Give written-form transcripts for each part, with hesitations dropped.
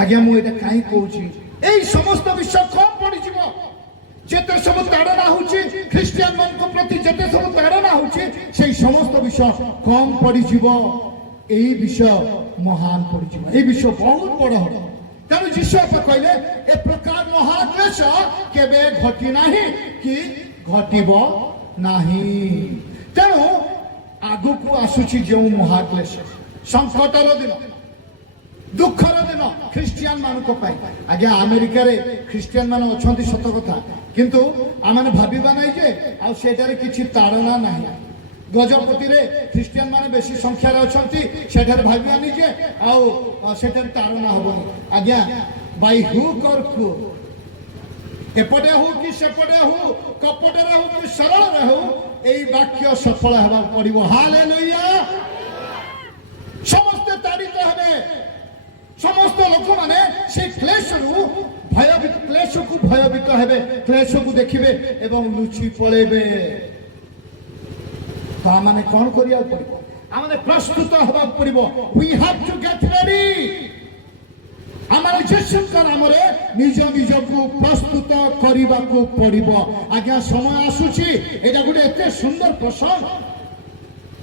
आज्ञा मुझे कहीं कहूँ यही समस्त विषय कम पड़ जेते सब ताड़ना हो ख्रीस्टियान मान प्रति जेते सब ताड़ना हो समस्त विषय कम पड़ विषय महान पड़ विषय बहुत बड़ हम तेणु जीशु कहले ए प्रकार महाक्लेश केबे घटी नाही कि घटिब नाही। तेणु आगु को आसुची जो महाक्लेश संकटर दिन दुखर दिन ख्रीस्टियान मानक आज्ञा अमेरिका रे ख्रीस्टियान मान अच्छा सत कथा किंतु आम भाविबा ना जे आटार किसी ताड़ना ना गजपति रे ख्रीस्टियान माने बेसी संख्यार अछंती सेठार भाबियानी जे आउ सेठार ताड़ना हबनी आज्ञा बाय हुक और क्रूक एपटे हो कि सेपटे हो कपटे हो कि सरल हो एई वाक्य सफल हेबा पड़िबो। हालेलुया। समस्त ताड़ित हेबे समस्त लोक माने से क्लेश रु भयभीत क्लेश को भयभीत हेबे क्लेश को देखिबे एवं लुचि पळेबे। तो आमने कौन करिया पड़िबो आमने प्रस्तुत हबा पड़िबो we have to get ready आमने यीशु का नाम रे निज निज को प्रस्तुत करिबा को पड़िबो। आज्ञा समय आसुची एटा गुटे एते सुंदर प्रसंग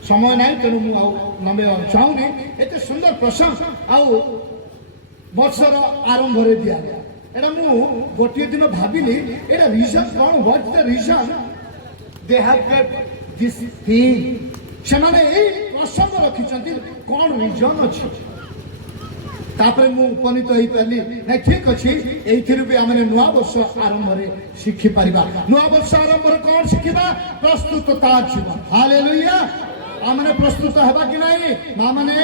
समय नाही तेनु मु आउ नबे चाहुनी एते सुंदर प्रसंग आउ वर्षर आरंभ रे दिया एटा मु गोटे दिन भाबिली एटा रीजन कोन what the reason they have get this thing सेमाने ए प्रसंग रखिचंती कोन रीजन अछि तापर मु उपनीत होई परली नै ठीक अछि एथिरु भी हमने नुवा वर्ष आरंभ रे शिखि परिबा। नुवा वर्ष आरंभ रे कोन शिखिबा प्रस्तुतता जीवन। हालेलुया। हमने प्रस्तुत हेबा कि नै मा माने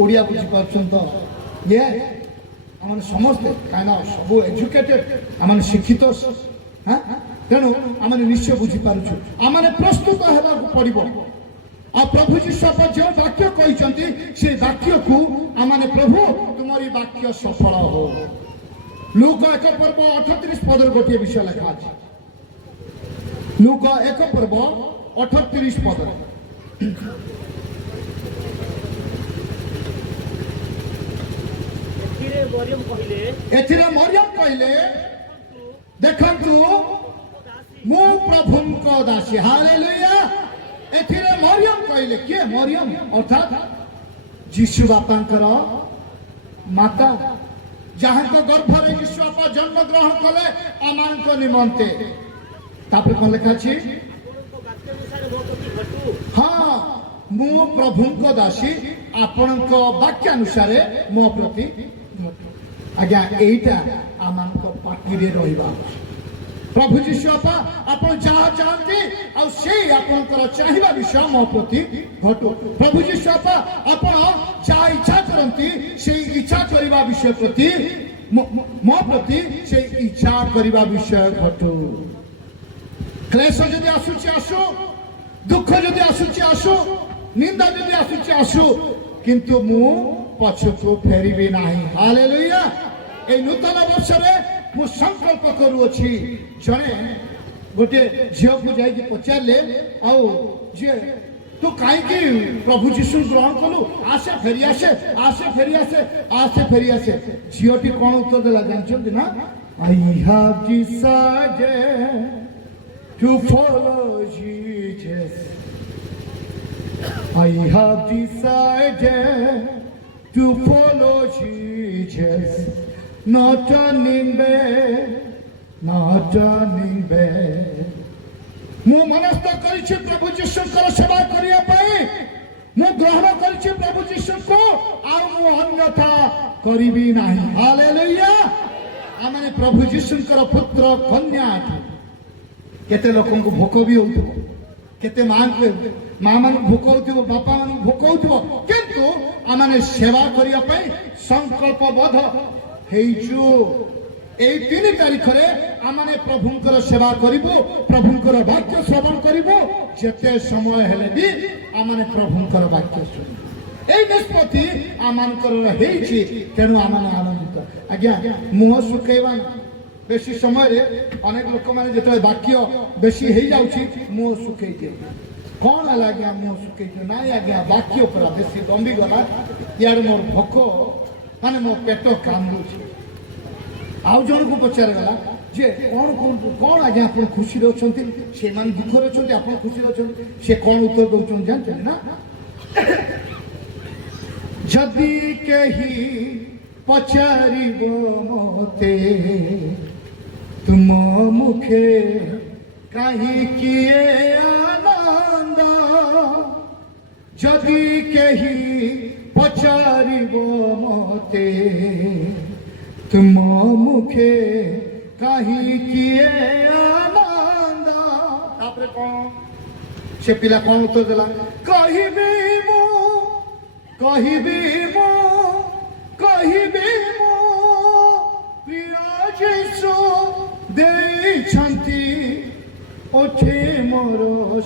ओडिया बुझी परछन तो ये हमन समस्त काना सब एजुकेटेड हमन शिक्षित हां तेणु आम निश्चय बुझी पार्छु आम प्रस्तुत होगा पड़ो आ प्रभु जीशु जो वाक्य कहते से वाक्य को आम प्रभु तुम्हारी वाक्य सफल हो। लूक 1 पर्व 38 पदर गोटे विषय लिखा है। लूक 1 पर्व 38 पदर एथिरे मरियम कहले देखंतु मु प्रभु को दासी। हालेलुया। एथिरे मरियम कहले के मरियम अर्थात जीशु बापांकर माता जहां को गर्भ रे जीशु बापा जन्म ग्रहण कले आमान को निमंते तापर कोन लिखा छी हां मु प्रभु को दासी आपण को वाक्य अनुसार मो प्रति आज्ञा एटा आमान को पाटी रे रहिबा। प्रभु जीशु बापा आपण जहाँ चाहते और से आपनकर चाहिबा विषय मो प्रति घटो। प्रभु जीशु बापा आपण जहाँ इच्छा करती से इच्छा करबा विषय प्रति मो प्रति से इच्छा करबा विषय घटो। क्लेश जदि आसुची आसु दुख जदि आसुची आसु निंदा जदि आसुची आसु किंतु मु पछको फेरिबी नाही। हालेलुया। ए नूतन वर्ष रे मु संकल्प करूअछि जने गोटे झियो को जाई पचारले आ जे तो काई कि प्रभु जीशु ग्रहण कलु आसे फेरी आसे आसे फेरी आसे आसे फेरी आसे झियोटी कोन उत्तर देला जानछन ना I have decided to follow Jesus I have decided to follow Jesus not turning back not turning back मु मनस्थ करिछि प्रभु जीशु को सेवा करिया पाए मु ग्रहण करिछि प्रभु जीशु को आ मु अन्यथा करिबी नाही। हालेलुया। आमे प्रभु जीशु को पुत्र कन्या केते लोकन को भोक भी होतो केते मां को मां मन भोक होतो बापा मन भोक होतो किंतु आमे सेवा करिया पाए संकल्पबद्ध हेइछु। एई 3 तारीख रे आमाने प्रभुंकर सेवा करिबो प्रभुंकर वाक्य श्रवण करिबो जेते समय हेले भी आमाने प्रभुंकर वाक्य सुन एई निष्पत्ति आमानकर हेइछि तेनु आमाने आनंदित। आज्ञा मुह सुखैबा बेसी समय रे अनेक लोक माने जेते वाक्य बेसी हेइ जाउछि मुह सुखै दिए कोन आज्ञा मुह सुखै दिए ना आज्ञा वाक्य पर बेसी गंभी गला यार मोर भोक ମାନେ ମୋ ପେଟ କାନ୍ଦୁଛି। ଆଉ ଜଣକୁ ପଚାରଗଲା ଯେ କ'ଣ କ'ଣ ଆଜ୍ଞା ଆପଣ ଖୁସିରେ ଅଛନ୍ତି, ସେମାନେ ଦୁଃଖରେ ଅଛନ୍ତି, ଆପଣ ଖୁସିରେ ଅଛନ୍ତି। ସେ କ'ଣ ଉତ୍ତର ଦେଉଛନ୍ତି ଜାଣିଛନ୍ତି ନା? ଯଦି କେହି ପଚାରିବ ମତେ ତୁମ ମୁଖେ କାହିଁକି ଏ ଆନନ୍ଦ, ଯଦି କେହି ପଚାରିବ ମତେ ତୁମ ମୁଖେ କାହିଁକି ଏ ଆନନ୍ଦ, ତାପରେ କ'ଣ ସେ ପିଲା କ'ଣ ଉତ୍ତର ଦେଲା? କହିବି ମୁଁ କହିବି ମୁଁ କହିବି ମୁଁ ପ୍ରିୟ ଯୀଶୁ ଦେଇଛନ୍ତି ଓଠେ ମୋର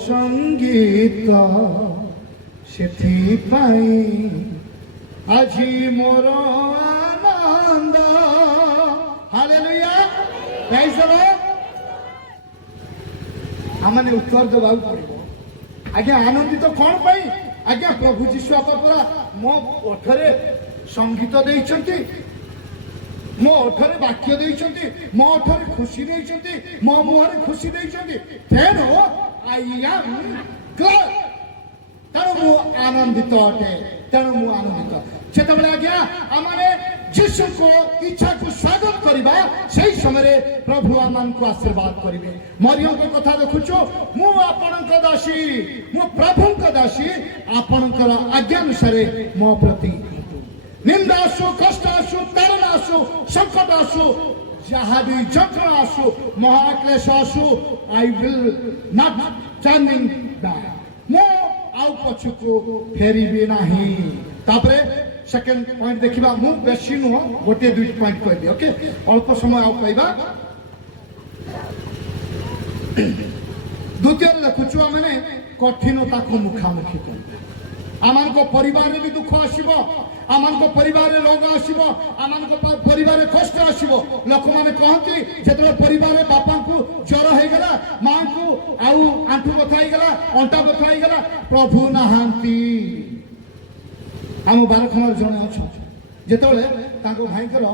ସଙ୍ଗୀତ, ସେଥିପାଇଁ ଆଜି ମୋର ଆନନ୍ଦ। ହାଲେଲୁୟା, ପ୍ରାଇଜ୍ ଦ ଲର୍ଡ। ଆମମାନେ ଉତ୍ତର ଦେବାକୁ ପଡ଼ିବ। ଆଜ୍ଞା ଆନନ୍ଦିତ କ'ଣ ପାଇଁ? ଆଜ୍ଞା ପ୍ରଭୁ ଯୀଶୁ ବାପା ପରା ମୋ ଓଠରେ ସଙ୍ଗୀତ ଦେଇଛନ୍ତି, ମୋ ଓଠରେ ବାକ୍ୟ ଦେଇଛନ୍ତି, ମୋ ଓଠରେ ଖୁସି ଦେଇଛନ୍ତି, ମୋ ମୁହଁରେ ଖୁସି ଦେଇଛନ୍ତି, ତେଣୁ ଆଇ ଆମ୍ ଗ୍ଲାଡ୍, ତେଣୁ ମୁଁ ଆନନ୍ଦିତ ଅଟେ, ତେଣୁ ମୁଁ ଆନନ୍ଦିତ। ଯେତେବେଳେ ଆଜ୍ଞା ଆମମାନେ ଯୀଶୁଙ୍କ ଇଚ୍ଛାକୁ ସ୍ୱାଗତ କରିବା, ସେହି ସମୟରେ ପ୍ରଭୁ ଆମମାନଙ୍କୁ ଆଶୀର୍ବାଦ କରିବେ। ମରିୟମଙ୍କ କଥା ଦେଖୁଛୁ, ମୁଁ ଆପଣଙ୍କ ଦାସୀ, ମୁଁ ପ୍ରଭୁଙ୍କ ଦାସୀ, ଆପଣଙ୍କର ଆଜ୍ଞାନୁସାରେ ମୋ ପ୍ରତି ନିନ୍ଦା ଆସୁ, କଷ୍ଟ ଆସୁ, ତାଡ଼ନା ଆସୁ, ସଂକଟ ଆସୁ, ଯାହା ବି ଯନ୍ତ୍ରଣା ଆସୁ, ମହାକ୍ଲେଶ ଆସୁ, I will not turning back, ମୁଁ ଆଉ ପଛକୁ ଫେରିବି ନାହିଁ। ତାପରେ ସେକେଣ୍ଡ ପଏଣ୍ଟ ଦେଖିବା, ମୁଁ ବେଶୀ ନୁହଁ, ଗୋଟିଏ ଦୁଇଟି ପଏଣ୍ଟ କହିବି, ଓକେ, ଅଳ୍ପ ସମୟ ଆଉ କହିବା। ଦ୍ୱିତୀୟରେ ଦେଖୁଛୁ ଆମେ କଠିନତାକୁ ମୁଖାମୁଖି କରିବା। ଆମମାନଙ୍କ ପରିବାରରେ ବି ଦୁଃଖ ଆସିବ, ଆମମାନଙ୍କ ପରିବାରରେ ରୋଗ ଆସିବ, ଆମମାନଙ୍କ ପରିବାରରେ କଷ୍ଟ ଆସିବ। ଲୋକମାନେ କହନ୍ତି ଯେତେବେଳେ ପରିବାରରେ ବାପାଙ୍କୁ ଜ୍ୱର ହେଇଗଲା, ମାଆଙ୍କୁ ଆଉ ଆଣ୍ଠୁ ବଥା ହେଇଗଲା, ଅଣ୍ଟା ବଥା ହେଇଗଲା, ପ୍ରଭୁ ନାହାନ୍ତି। ଆମ ବାରଖମାର ଜଣେ ଅଛନ୍ତି, ଯେତେବେଳେ ତାଙ୍କ ଭାଇଙ୍କର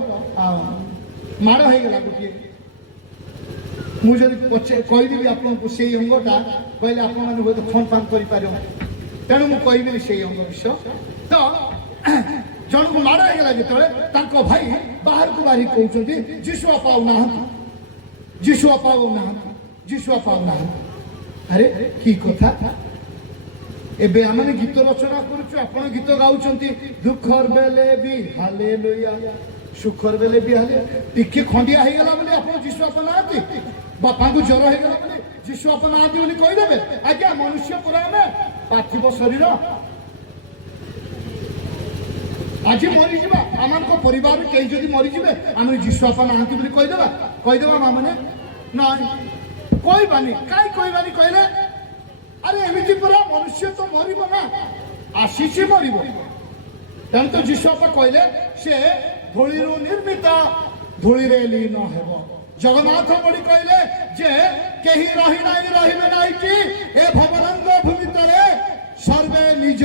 ମାଡ଼ ହେଇଗଲା ଗୋଟିଏ, ମୁଁ ଯଦି କହିଦେବି ଆପଣଙ୍କୁ ସେଇ ଅଙ୍ଗଟା, କହିଲେ ଆପଣମାନେ ହୁଏତ ଫୋନ୍ ଫାନ୍ କରିପାରିବ, ତେଣୁ ମୁଁ କହିବିନି ସେଇ ଅଙ୍ଗ ବିଷୟ। ତ ଜଣକୁ ମାଡ଼ ହେଇଗଲା ଯେତେବେଳେ, ତାଙ୍କ ଭାଇ ବାହାରକୁ ବାହାରି କହୁଛନ୍ତି ଯୀଶୁ ବାପା ଆଉ ନାହାନ୍ତି, ଯୀଶୁ ବାପା ଆଉ ନାହାନ୍ତି, ଯୀଶୁ ବାପା ଆଉ ନାହାନ୍ତି। ଆରେ କି କଥା, ଏବେ ଆମେ ଗୀତ ରଚନା କରୁଛୁ, ଆପଣ ଗୀତ ଗାଉଛନ୍ତି, ଦୁଃଖର ବେଲେ ବି ହାଲେଲୁୟା, ସୁଖର ବେଲେ ବି ହାଲେ। ଟିକେ ଖଣ୍ଡିଆ ହେଇଗଲା ବୋଲି ଆପଣ ଯୀଶୁ ବାପା ନାହାନ୍ତି, ବାପାଙ୍କୁ ଜ୍ୱର ହେଇଗଲା ବୋଲି ଯୀଶୁ ବାପା ନାହାନ୍ତି ବୋଲି କହିଦେବେ? ଆଜ୍ଞା ମନୁଷ୍ୟ ପୁରା ଆମେ ପାର୍ଥିବ ଶରୀର, ଆଜି ମରିଯିବା, ଆମମାନଙ୍କ ପରିବାରରେ କେହି ଯଦି ମରିଯିବେ, ଆମେ ଯୀଶୁ ବାପା ନାହାନ୍ତି ବୋଲି କହିଦେବା ମାନେ ନାଇଁ, କହିବାନି। କାହିଁ କହିବାନି କହିଲେ? ଆରେ ଏମିତି ପୁରା ମନୁଷ୍ୟ ତ ମରିବ ନା, ଆସିଛି ମରିବ, ତେଣୁ ତ ଯୀଶୁ ବାପା କହିଲେ ସେ ଧୂଳିରୁ ନିର୍ମିତ, ଧୂଳିରେ ଲୀନ ହେବ। ଜଗନ୍ନାଥ ବଳି କହିଲେ ଯେ କେହି ରହିବେ ନାହିଁ କି ଏ ଭବରଙ୍ଗ ଭିତରେ ସର୍ବେ ନିଜ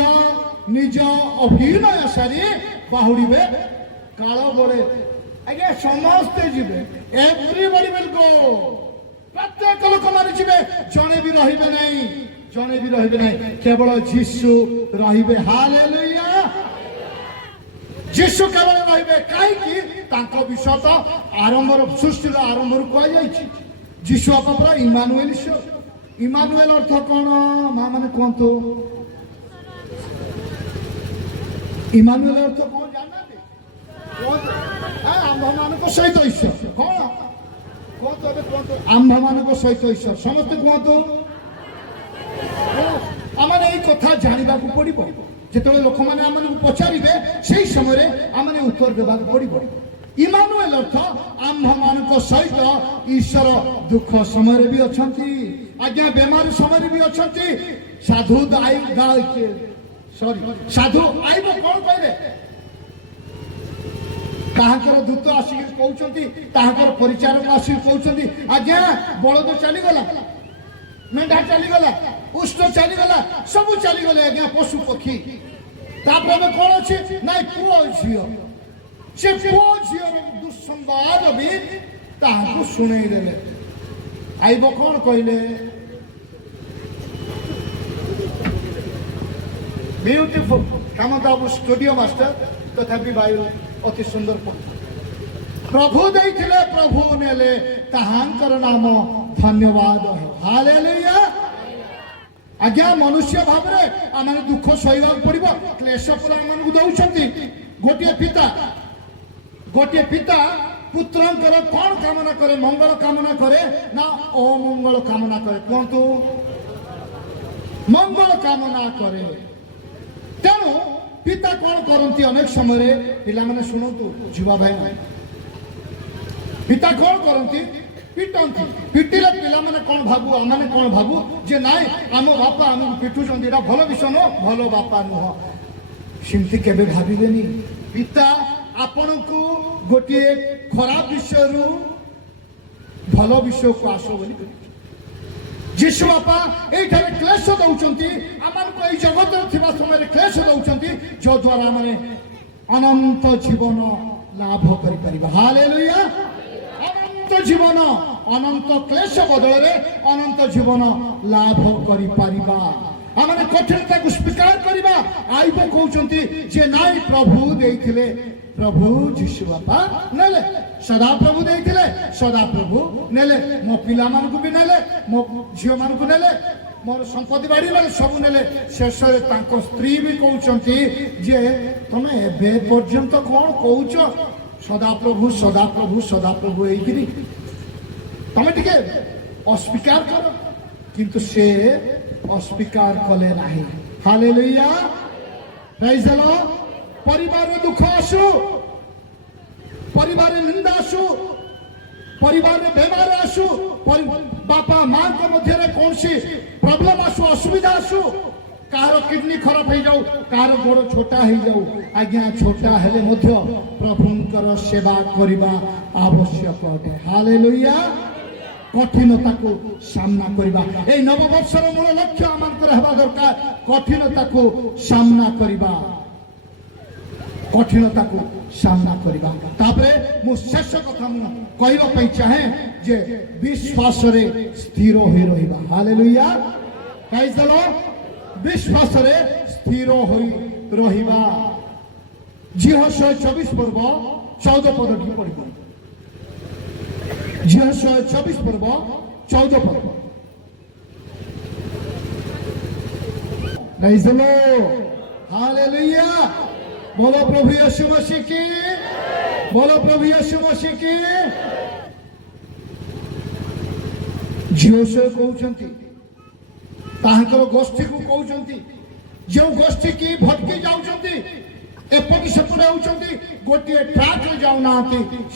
ନିଜ ଅଭିନୟ ସାରି ବାହୁଡ଼ିବେ କାଳ ବଳେ। ଆଜ୍ଞା ସମସ୍ତେ ଯିବେ, ଏଭ୍ରିବଡି ୱିଲ୍ ଗୋ, ପ୍ରତ୍ୟେକ ଲୋକମାନେ ଯିବେ, ଜଣେ ବି ରହିବେ ନାହିଁ, ଜଣେ ବି ରହିବେ ନାହିଁ, କେବଳ ଯୀଶୁ ରହିବେ। ହାଲେଲୁୟା, ଯୀଶୁ କେବଳ ରହିବେ। କାହିଁକି? ତାଙ୍କ ବିଷୟ ତ ଆରମ୍ଭର, ସୃଷ୍ଟିର ଆରମ୍ଭରୁ କୁହାଯାଇଛି। ଯୀଶୁ ବାପା ପୁରା ଇମାନୁଏଲ ଈଶ୍ୱର। ଇମାନୁଏଲ ଅର୍ଥ କ'ଣ? ମା ମାନେ କୁହନ୍ତୁ, ଇମାନୁଏଲ ଅର୍ଥ କ'ଣ ଜାଣିନାହାନ୍ତି? ଆମ୍ଭମାନଙ୍କ ସହିତ ଈଶ୍ୱର। କ'ଣ କୁହନ୍ତୁ, ଏବେ କୁହନ୍ତୁ, ଆମ୍ଭମାନଙ୍କ ସହିତ ଈଶ୍ୱର, ସମସ୍ତେ କୁହନ୍ତୁ। ଆମେ ଏଇ କଥା ଜାଣିବାକୁ ପଡ଼ିବ। ଯେତେବେଳେ ଲୋକମାନେ ଆମମାନଙ୍କୁ ପଚାରିବେ, ସେହି ସମୟରେ ଆମେ ଉତ୍ତର ଦେବାକୁ ପଡ଼ିବ। ଇମାନୁଏଲ ଅର୍ଥ ଆମ୍ଭମାନଙ୍କ ସହିତ ଈଶ୍ୱର ଦୁଃଖ ସମୟରେ ବି ଅଛନ୍ତି, ଆଜ୍ଞା ବେମାର ସମୟରେ ବି ଅଛନ୍ତି। ସାଧୁ ଆଇବ କ'ଣ କହିଲେ? ତାହାଙ୍କର ଦୂତ ଆସିକି କହୁଛନ୍ତି, ତାହାଙ୍କର ପରିଚାରକ ଆସିକି କହୁଛନ୍ତି, ଆଜ୍ଞା ବଳଦ ଚାଲିଗଲା, ମେଣ୍ଢା ଚାଲିଗଲା, ଉଷ୍ଣ ଚାଲିଗଲା, ସବୁ ଚାଲିଗଲେ ଆଜ୍ଞା, ପଶୁ ପକ୍ଷୀ। ତାପରେ ଏବେ କ'ଣ ଅଛି? ନାଇଁ ପୁଅ ଝିଅ, से पुओ झीर दुसंवाद भी ताकू शुणई देले आईब कौन कहले ब्यूटीफुल कामता बाबू स्टूडियो मास्टर तथापि भाई अति सुंदर प्रभु देइथिले प्रभु नेले ताहांकर नाम धन्यवाद हालेलुया आज्ञा मनुष्य भाव में आम दुख सहवा पड़ो क्लेश पर आम दौरान गोटे पिता पुत्रंकर कौन कामना करे मंगल कामना करे ना अमंगल कामना करे कहतु मंगल कामना करे तेणु पिता कौन करती अनेक समय पिला माने शुणु जुवा भाई पिता कौन करती पिटती पिटिले पिला माने कौन भाबू आम कौन भाबू जे नाई आम बापा आमको पिटुंट भल विषय नुह भल बापा नुह सेमती केबे भाविबेनी पिता आपण को गोटे खराब विषय भल विषय को आस बोली जीशु बापा ये क्लेश दौरान आम जगत थिबा समय क्लेश दौरान जो द्वारा मैंने अनंत जीवन लाभ कर हालेलुया अनंत जीवन अनंत क्लेश बदल अनंत जीवन लाभ कर आम कठिनता को स्वीकार करवा आईब कहते जे नाई प्रभु देइथिले प्रभु जीशु बापा नेले सदा प्रभु देइथिले सदा प्रभु नेले मो पिला मानकु भी नेले मो झियो मानकु नेले मोर संपत्ति बाड़ी वाले सब नेले शेष स्त्री भी कहते जे तमे एबे पर्यंत कौन कहूच सदा प्रभु सदा प्रभु सदा प्रभु एइकिरी तमे टिके अस्वीकार कर किंतु से अस्वीकार कले नाही हालेलुया प्रेज द लॉर्ड परिवार दुख आसु परिवार निंदा आसु परिवार बेमार आसु बापा मां को मध्य कौन सी प्रॉब्लम आसु असुविधा आसु कार किडनी खराब हो जाऊ कार गोड़ छोटा हो जाऊ आज्ञा छोटा हेले मध्य प्रभुंकर सेवा करबा आवश्यक अटे हालेलुया कठिनता को सामना करबा ए नववर्षर मूल लक्ष्य आमंकर हेबा दरकार कठिनता को सामना करबा कठिनता को सामना करबा तापरे मु शेष कथा मु कहबा पई चाहे जे विश्वास रे स्थिर होई रहिबा हालेलुया प्रेज द लॉर्ड विश्वास रे स्थिर होई रहिबा जिहस 24 पर्व 14 पद की पढ़िबा जिहस 24 पर्व 14 पद प्रेज द लॉर्ड हालेलुया बोलो प्रभु यीशु मसीह की बोलो प्रभु यीशु मसीह की झील कहते ताहंकर गोष्ठी को कहते जो गोष्ठी की भटकी जाऊँगी एपटी सेपटे होती गोटे ट्राक जाऊना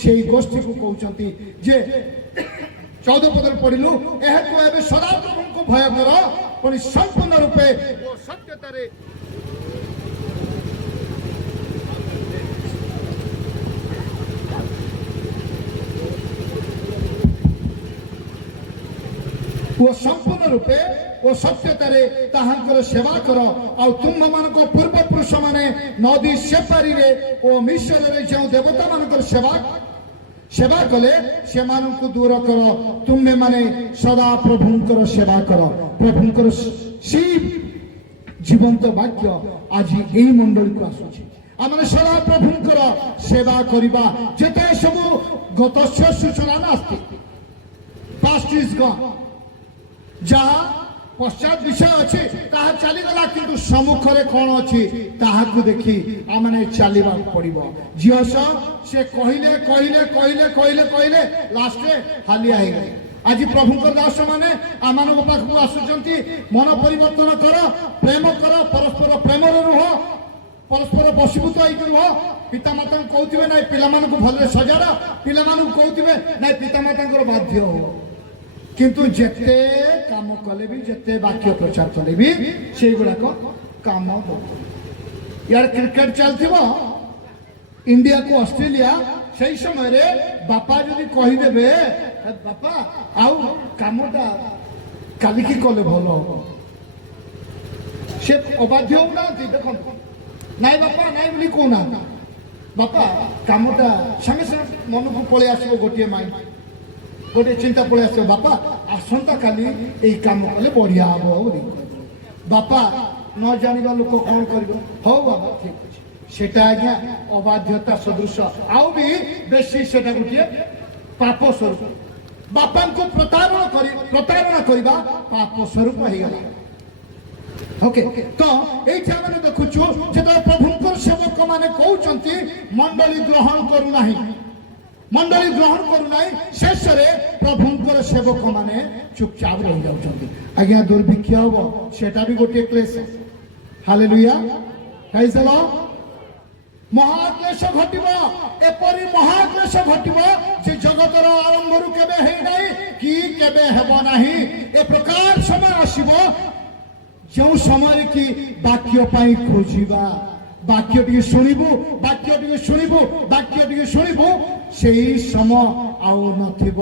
से गोष्ठी को कहते जे 14 पदर पढ़िलु यह सदा प्रभु को भय कर पुणी संपूर्ण रूपे सत्यतार वो संपूर्ण रूपे वो सत्यतार ताहांकर सेवा कर आ तुम मानक पूर्व पुरुष माने नदी सेपारी रे ओ मिस्र रे जो देवता मानकर सेवा कले से मानक दूर कर तुम्हें माने सदा प्रभुंकर सेवा कर प्रभुंकर सी जीवंत वाक्य आज यही मंडली को आसुची आमने सदा प्रभुंकर सेवा करबा जेते सब गत सूचना नास्ति पास्ट इज गॉन जहाँ पश्चात विषय अच्छे चलीगला किंतु सम्मुखें कौन अच्छी ताकू देखी आमने चलवा पड़ो झील से कहले कहले कहले कहले कहले लास्ट हालिया हो गए आज प्रभुंकर दास मैंने आम पाखक आसुंच मन परिवर्तन कर प्रेम कर परस्पर प्रेम रुह परस्पर बसीभूत होकर रुह पितामाता कहते ना पिला भले सजाड़ पिला कहते ना पितामाता बाध्य हो किंतु जेते काम कले भी जेते वाक्य प्रचार कले भी से गुड़ाक काम यार क्रिकेट चलती इंडिया को ऑस्ट्रेलिया से समय रे बापा जदि कहीदेवे बापा आउ कामटा कालिकी कले भल हम से अबाध्य होना देख नाई बापा नाई बोली कहना ବାପା କାମଟା ସାଙ୍ଗେ ସାଙ୍ଗେ ମନକୁ ପଳେଇ ଆସିବ ଗୋଟିଏ ମାଇଣ୍ଡ ଗୋଟିଏ ଚିନ୍ତା ପଳେଇ ଆସିବ ବାପା ଆସନ୍ତା କାଲି ଏଇ କାମ କଲେ ବଢିଆ ହବ ବୋଲି ବାପା ନ ଜାଣିବା ଲୋକ କଣ କରିବ ହଉ ବାବା ଠିକ ଅଛି সেটা আজ্ঞা অবাধ্যতা সদৃশ আউ বি বেশি সেটা গোটিয়ে পাপ স্বরূপ বাপাঙ্কু প্রতারণা করিবা পাপ স্বরূপ হইগলা ওকে তো এইটা মানে দেখুছু যেটা প্রভুঙ্কর সেবক মানে কହୁଛନ୍ତି মণ্ডলী গ্রহণ করু নাহি মণ্ডলী গ্রহণ করু নাই শেষরে প্রভুঙ্কর সেবক মানে চুপচাপ রহি যাউଛନ୍ତି আজ্ঞা দুর্ভিক্ষ হব সেটা বি গোটিয়ে ক্লেশ হালেলুয়া প্রাইজ দ্য লর্ড মহাক্লেশ ঘটিব এপরি মহাক্লেশ ঘটিব যে জগতর আরম্ভরু কেবে হেই নাই কি কেবে হেব নাহি এ প্রকার সময় আসিব যে সময় কি বাক্য পাই খোঁজিবা বাক্যটি শুনিবু বাক্যটি শুনিবু বাক্যটি শুনিবু সেই সময় আউ নথিব